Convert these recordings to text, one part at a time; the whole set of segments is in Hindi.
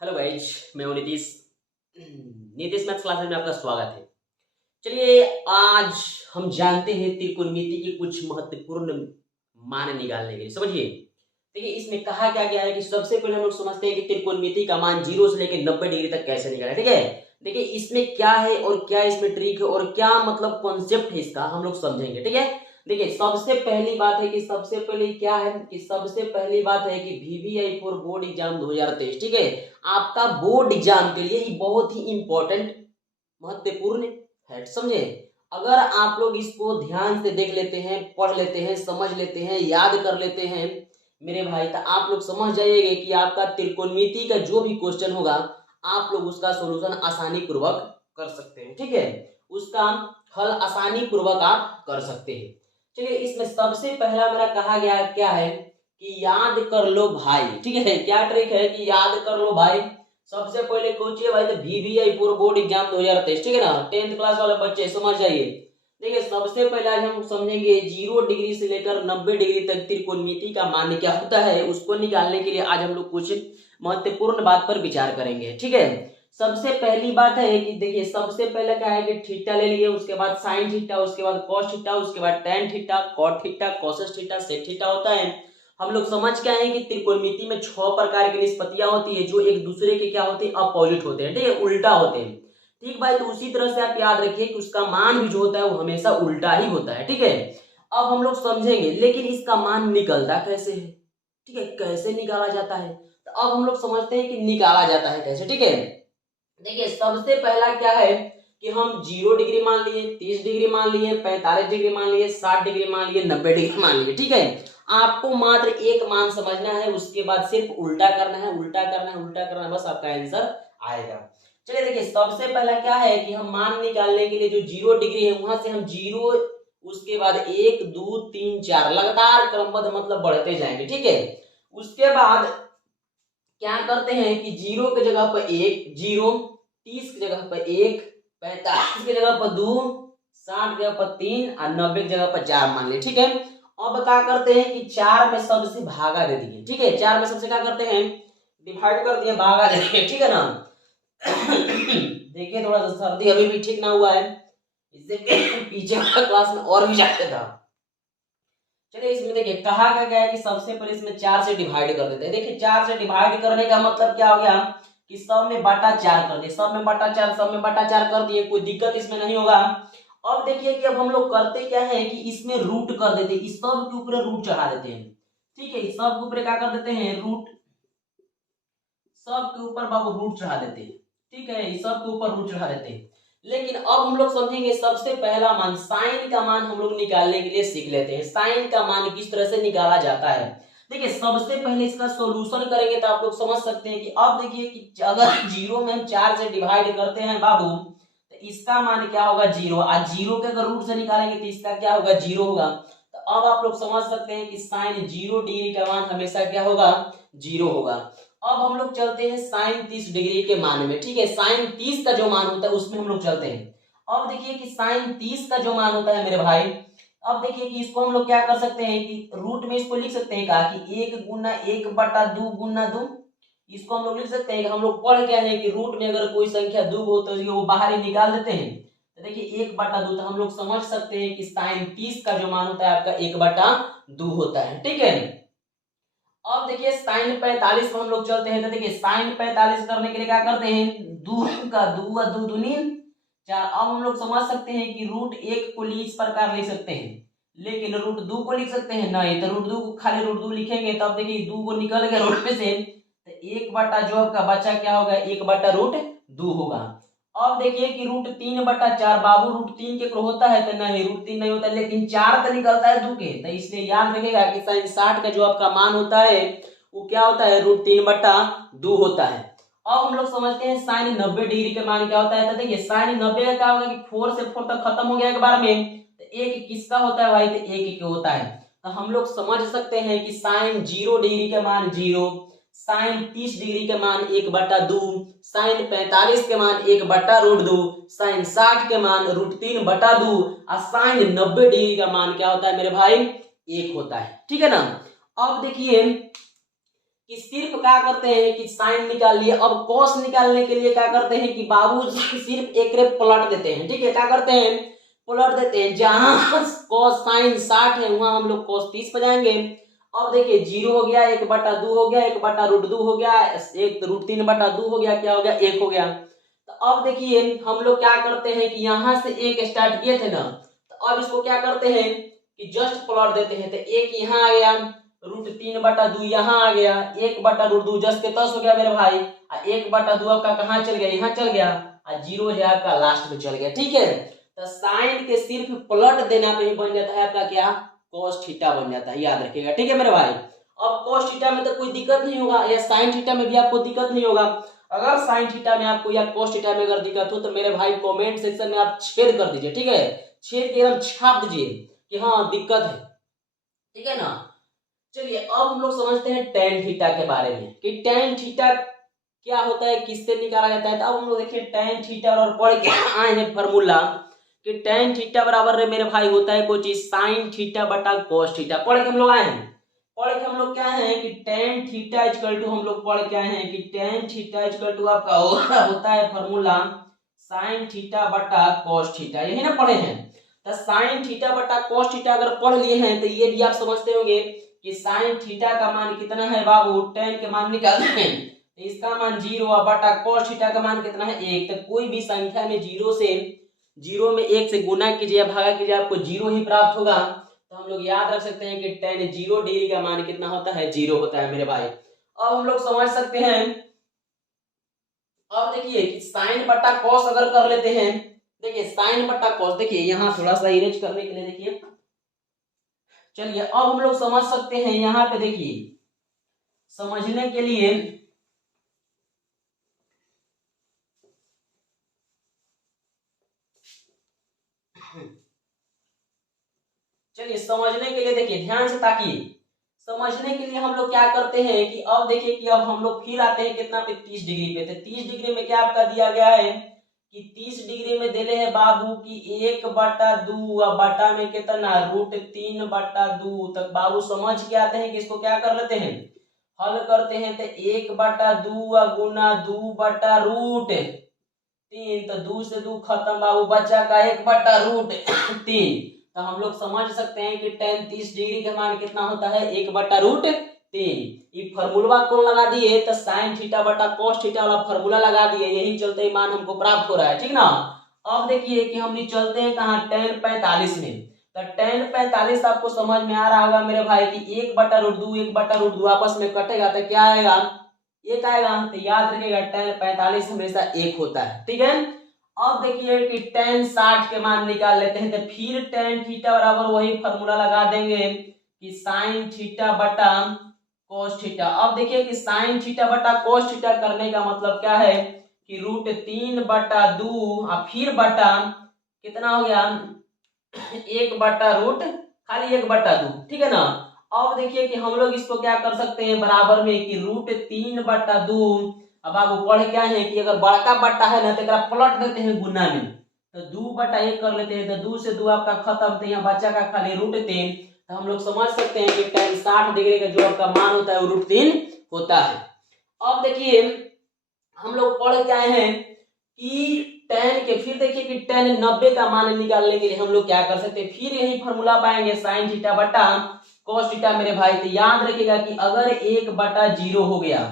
हेलो गाइज, मैं हूं नीतीश। नीतीश मैथ्स क्लासेस में आपका स्वागत है। चलिए, आज हम जानते हैं त्रिकोणमिति के कुछ महत्वपूर्ण मान निकालने के लिए। समझिए, देखिए इसमें कहा क्या गया है कि सबसे पहले हम लोग समझते हैं कि त्रिकोणमिति का मान 0 से लेकर 90 डिग्री तक कैसे निकालें। ठीक है, देखिए इसमें क्या है और क्या इसमें ट्रिक है और क्या मतलब कॉन्सेप्ट है इसका हम लोग समझेंगे। ठीक है, देखिए सबसे पहली बात है कि सबसे पहले क्या है कि सबसे पहली बात है कि VVI फॉर बोर्ड एग्जाम 2023। ठीक है, आपका बोर्ड एग्जाम के लिए ये बहुत ही इंपॉर्टेंट महत्वपूर्ण है। समझे, अगर आप लोग इसको ध्यान से देख लेते हैं, पढ़ लेते हैं, समझ लेते हैं, याद कर लेते हैं मेरे भाई, तो आप लोग समझ जाइएगा कि आपका त्रिकोणमिति का जो भी क्वेश्चन होगा आप लोग उसका सॉल्यूशन आसानी पूर्वक कर सकते हैं। ठीक है, उसका हल आसानी पूर्वक आप कर सकते हैं। चलिए, इसमें सबसे पहला मेरा कहा गया क्या है कि याद कर लो भाई। ठीक है, क्या ट्रिक है कि याद कर लो भाई। सबसे पहले पूछिए भाई, तो VVI फॉर बोर्ड एग्जाम 2023। ठीक है ना, 10th क्लास वाले बच्चे समझ जाइए। देखिए सबसे पहले आज हम समझेंगे 0 डिग्री से लेकर 90 डिग्री तक त्रिकोणमिति का मान क्या होता है। उसको निकालने के लिए आज हम लोग कुछ महत्वपूर्ण बात पर विचार करेंगे। ठीक है, सबसे पहली बात है कि देखिए सबसे पहले क्या है कि थीटा ले लिए, उसके बाद साइन थीटा, उसके बाद कॉस थीटा, उसके बाद tan theta, cot theta, cosec theta, sec theta होता है। हम लोग समझ के आए कि त्रिकोणमिति में 6 प्रकार की निष्पत्तियां होती है जो एक दूसरे के क्या होते हैं, अपोजिट होते हैं। ठीक है, उल्टा होते हैं। ठीक भाई, तो उसी तरह से आप याद रखिए कि उसका मान भी जो होता है वो हमेशा उल्टा ही होता है। ठीक है, अब हम लोग समझेंगे लेकिन इसका मान निकलता कैसे है। ठीक है, कैसे निकाला जाता है, तो अब हम लोग समझते हैं कि निकाला जाता है कैसे। ठीक है, देखिए सबसे पहला क्या है कि हम 0 डिग्री मान लिए, 30 डिग्री मान लिए, 45 डिग्री मान लिए, 60 डिग्री मान लिए, 90 डिग्री मान लिए। ठीक है, आपको मात्र एक मान समझना है, उसके बाद सिर्फ उल्टा करना है, उल्टा करना है, उल्टा करना है, बस आपका आंसर आएगा। चलिए देखिए, सबसे पहला क्या है कि हम मान निकालने के लिए जो 0 डिग्री है वहां से हम 0, उसके बाद 1 2 3 4 लगातार क्रमबद्ध मतलब बढ़ते जाएंगे। ठीक है, उसके बाद क्या करते हैं कि 0 की जगह पर 1 0, 30 की जगह पर 1, 45 की जगह पर 2, 60 की जगह पर 3 और 90 की जगह पर 4 मान ले। ठीक है, अब क्या करते हैं कि 4 में सबसे भागा दे दिए। ठीक है, 4 में सबसे क्या करते हैं, डिवाइड कर दिए, भागा दे दिए। ठीक है ना। देखिए थोड़ा सा सर्दी अभी भी ठीक ना हुआ है, इससे पीछे वाला क्लास में और भी जाते था। चलिए, इसमें देखिए कहा गया है कि सबसे पहले इसमें 4 से डिवाइड कर देते हैं। देखिए 4 से डिवाइड करने का मतलब क्या हो गया कि सब में बटा 4 कर दिए, सब में बटा 4, सब में बटा 4 कर दिए, कोई दिक्कत इसमें नहीं होगा। अब देखिए कि अब हम लोग करते क्या है कि इसमें रूट कर देते हैं, इस सब के ऊपर रूट चढ़ा देते हैं। ठीक है, इस सब के ऊपर क्या कर देते हैं, रूट, सब के ऊपर बाबू रूट चढ़ा देते हैं। ठीक है, इस सब के ऊपर रूट चढ़ा देते हैं। लेकिन अब हम लोग समझेंगे सबसे पहला मान, साइन का मान हम लोग निकालने के लिए सीख लेते हैं। साइन का मान किस तरह से निकाला जाता है। देखिए सबसे पहले इसका सॉल्यूशन करेंगे तो आप लोग समझ सकते हैं कि अब देखिए कि अगर 0 में हम 4 से डिवाइड करते हैं बाबू, तो इसका मान क्या होगा 0, और 0 के अगर रूट से निकालेंगे तो इसका क्या होगा 0 होगा। तो अब आप लोग समझ सकते हैं कि साइन 0 डिग्री का मान हमेशा क्या होगा, 0 होगा। अब हम लोग चलते हैं साइन 30 डिग्री के मान में। ठीक है, साइन 30 का जो मान होता है उसमें हम लोग चलते हैं। अब देखिए कि साइन 30 का जो मान होता है मेरे भाई, अब देखिए कि इसको हम लोग क्या कर सकते हैं कि रूट में इसको लिख सकते हैं कहा कि 1 गुना 1 बटा 2 गुना 2। इसको हम लोग लिख सकते हैं कि हम लोग पढ़ क्या है कि रूट में अगर कोई संख्या 2 हो तो वो बाहर ही निकाल देते हैं। तो देखिए 1 बटा 2, तो हम लोग समझ सकते हैं कि साइन 30 का जो मान होता है आपका 1 बटा 2 होता है। ठीक है, अब देखिए साइन 45 में हम लोग चलते हैं। तो देखिए साइन 45 करने के लिए क्या करते हैं, 2 का 2 2 दूनी 4। अब हम लोग समझ सकते हैं कि रूट 1 को इस प्रकार लिख सकते हैं, लेकिन रूट 2 को लिख सकते हैं नहीं। तो रूट 2 को खाली रूट 2 लिखेंगे तब देखिए 2 को निकल गया रूट में से, तो 1 बटा जो आपका बचा क्या होगा, 1 बटा रूट 2 होगा। अब देखिए कि रूट 3 बटा 4, बाबू रूट 3 के होता है तो नहीं, रूट 3 नहीं होता, लेकिन 4 का निकलता है 2 के, तो इसलिए याद रखिएगा कि साइन 60 का जो आपका मान होता है वो क्या होता है, रूट 3 बटा 2 होता है। अब हम लोग समझते हैं साइन 90 डिग्री का मान क्या होता है। तो देखिए साइन 90 का क्या होगा कि 4 से 4 तक खत्म हो गया एक बार में, तो एक किसका होता है भाई, तो एक का होता है। तो हम लोग समझ सकते हैं कि साइन 0 डिग्री का मान 0, साइन 30 डिग्री के मान 1 बटा 2, साइन 45 के मान 1 बटा रूट 2, साइन 60 के मान रूट 3 बटा 2, और साइन 90 डिग्री का मान क्या होता है मेरे भाई, 1 होता है। ठीक है ना। अब देखिए कि सिर्फ क्या करते हैं कि साइन निकाल लिए। अब कॉस निकालने के लिए क्या करते हैं कि बाबू सिर्फ एक रे पलट देते हैं। ठीक है, क्या करते हैं, पलट देते हैं। जहां कॉस साइन 60 है वहां हम लोग कॉस 30 पे जाएंगे। अब देखिए 0 हो गया, 1/2 हो गया, 1/√2 हो गया, 1√3/2 हो गया, क्या हो गया, 1 हो गया। तो अब देखिए हम लोग क्या करते हैं कि यहां से 1 स्टार्ट किए थे ना, तो अब इसको क्या करते हैं कि जस्ट पलट देते हैं। तो 1 यहाँ आ गया, √3/2 यहाँ आ गया, 1/√2 जस्ट के 10 हो गया मेरे भाई। 1/2 आपका कहाँ चल गया, यहाँ चल गया, और 0 है आपका लास्ट में चल गया। ठीक है, तो साइन के सिर्फ पलट देना पे ही बन जाता है आपका क्या, cos थीटा बन जाता है, याद रखिएगा। ठीक है मेरे भाई, अब cos थीटा में तो कोई दिक्कत नहीं होगा, या साइन थीटा में भी आपको दिक्कत नहीं होगा। अगर साइन थीटा में आपको या cos थीटा में अगर दिक्कत हो तो मेरे भाई कमेंट सेक्शन में आप छेद कर दीजिए। ठीक है, छेद के एकदम छाप दीजिए कि हाँ दिक्कत है। ठीक है ना, चलिए अब हम लोग समझते हैं tan थीटा के बारे में कि tan थीटा क्या होता है, किससे निकाला जाता है। तो अब हम लोग देखिए tan थीटा और पढ़ के आए हैं फॉर्मूला कि tan थीटा बराबर है मेरे भाई होता है कोई चीज sin थीटा बटा cos थीटा। पढ़ के हम लोग आए हैं, पढ़ के हम लोग क्या है कि tan थीटा इक्वल टू, हम लोग पढ़ के आए हैं कि tan थीटा इक्वल टू आपका होता है फॉर्मूला sin थीटा बटा cos थीटा, यही ना पढ़े हैं। तो sin थीटा बटा cos थीटा अगर पढ़ लिए हैं तो ये भी आप समझते होंगे कि sin थीटा का मान कितना है बाबू, tan के मान निकालते हैं तो इसका मान 0 और बटा cos थीटा का मान कितना है 1। तो कोई भी संख्या में 0 में 1 से गुना कीजिए, भागा कीजिए, आपको 0 ही प्राप्त होगा। तो हम लोग याद रख सकते हैं कि tan 0 डिग्री का मान कितना होता है, 0 होता है मेरे भाई। अब हम लोग समझ सकते हैं, अब देखिए कि साइन बटा cos अगर कर लेते हैं, देखिए साइन बटा cos, देखिए यहाँ थोड़ा सा इरेज करने के लिए देखिए, चलिए अब हम लोग समझ सकते हैं। यहाँ पे देखिए समझने के लिए, चलिए समझने के लिए देखिए ध्यान से, ताकि समझने के लिए हम लोग क्या करते हैं कि अब देखिए कि अब हम लोग फिर आते हैं कितना पे, 30 डिग्री पे। तो 30 डिग्री में क्या आपका दिया गया है कि 30 डिग्री में दिले है बाबू की 1/2 और बटा में कितना √3/2 तक। बाबू समझ के आते हैं कि इसको क्या कर लेते हैं, हल करते हैं। तो 1/2 गुना 2/√3, तो 2 से 2 खत्म बाबू, बच्चा का 1/√3। तो हम लोग समझ सकते हैं कि tan 30 डिग्री का मान कितना होता है, 1/√3। ये फॉर्मूला कौन लगा दिए, तो sin थीटा बटा cos थीटा वाला फॉर्मूला लगा दिए, यही चलते मान हमको प्राप्त हो रहा है। ठीक ना, अब देखिए कि हम चलते हैं कहाँ, tan 45 में। तो tan 45 आपको समझ में आ रहा होगा मेरे भाई कि 1/√2 आपस में कटेगा तो क्या आएगा, 1 आएगा। तो याद रखिएगा tan 45 हमेशा 1 होता है। ठीक है, अब देखिए कि tan 60 के मान निकाल लेते हैं। तो फिर tan थीटा बराबर वही फॉर्मूला लगा देंगे कि sin थीटा बटा cos थीटा। अब देखिए कि sin थीटा बटा cos थीटा करने का मतलब क्या है कि √3/2 और फिर बटा कितना हो गया, 1/√, खाली 1/2। ठीक है ना, अब देखिए कि हम लोग इसको क्या कर सकते हैं बराबर में कि √3/2। अब आप पढ़ क्या है कि अगर बड़का बट्टा है ना तो एक पलट देते हैं गुना में, तो 2/1 कर लेते हैं। तो 2 से 2 आपका खत्म, तो यहाँ बच्चा का खाली √3। तो हम लोग समझ सकते हैं कि tan 60 डिग्री का जो आपका मान होता है वो √3 होता है। अब देखिए हम लोग पढ़ क्या है कि tan के, फिर देखिए कि tan 90 का मान निकालने के लिए हम लोग क्या कर सकते हैं, फिर यही फॉर्मूला पाएंगे sin थीटा बटा cos थीटा मेरे भाई। तो याद रखिएगा कि अगर 1/0 हो गया,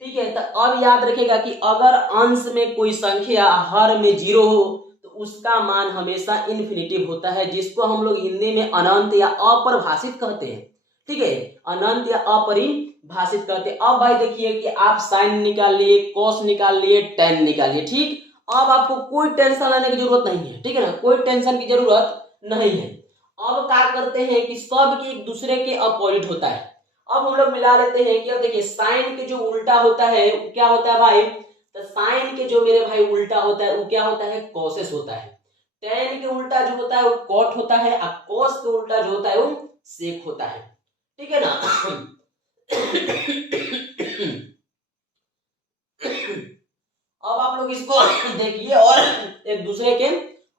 ठीक है, तो अब याद रखिएगा कि अगर अंश में कोई संख्या हर में 0 हो तो उसका मान हमेशा इन्फिनिटिव होता है, जिसको हम लोग हिंदी में अनंत या अपरिभाषित कहते हैं। ठीक है, अनंत या अपरिभाषित कहते हैं। अब भाई देखिए कि आप साइन निकाल लिए, कॉस निकाल लिए, tan निकाल लिए। ठीक, अब आपको कोई टेंशन लेने की जरूरत नहीं है। ठीक है ना, कोई टेंशन की जरूरत नहीं है। अब क्या करते हैं कि सब के एक दूसरे के अपोजिट होता है। अब हम लोग मिला लेते हैं कि अब देखिए साइन के जो उल्टा होता है वो क्या होता है भाई, तो साइन के जो मेरे भाई उल्टा होता है वो क्या होता है, कोसेस होता है। tan के उल्टा जो होता है वो कॉट होता है, और cos के उल्टा जो होता है वो सेक होता है। ठीक है ना, अब आप लोग इसको देखिए और एक दूसरे के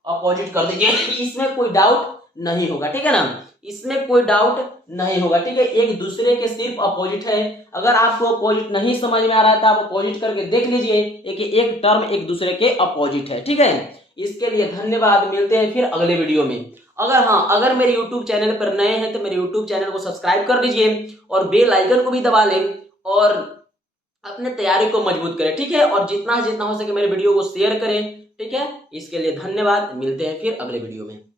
अपोजिट कर दीजिए, इसमें कोई डाउट नहीं होगा। ठीक है ना, इसमें कोई डाउट नहीं होगा, ठीक है। एक दूसरे के सिर्फ अपोजिट है। अगर आपको अपोजिट नहीं समझ में आ रहा है तो आप अपोजिट करके देख लीजिए कि एक टर्म एक दूसरे के अपोजिट है, ठीक है। इसके लिए धन्यवाद, मिलते हैं फिर अगले वीडियो में। अगर मेरे YouTube चैनल पर नए हैं तो मेरे YouTube चैनल को सब्सक्राइब कर दीजिए और बेल आइकन को भी दबा लें और अपने तैयारी को मजबूत करें, ठीक है। और जितना हो सके मेरे वीडियो को शेयर करें, ठीक है। इसके लिए धन्यवाद, मिलते हैं फिर अगले वीडियो में।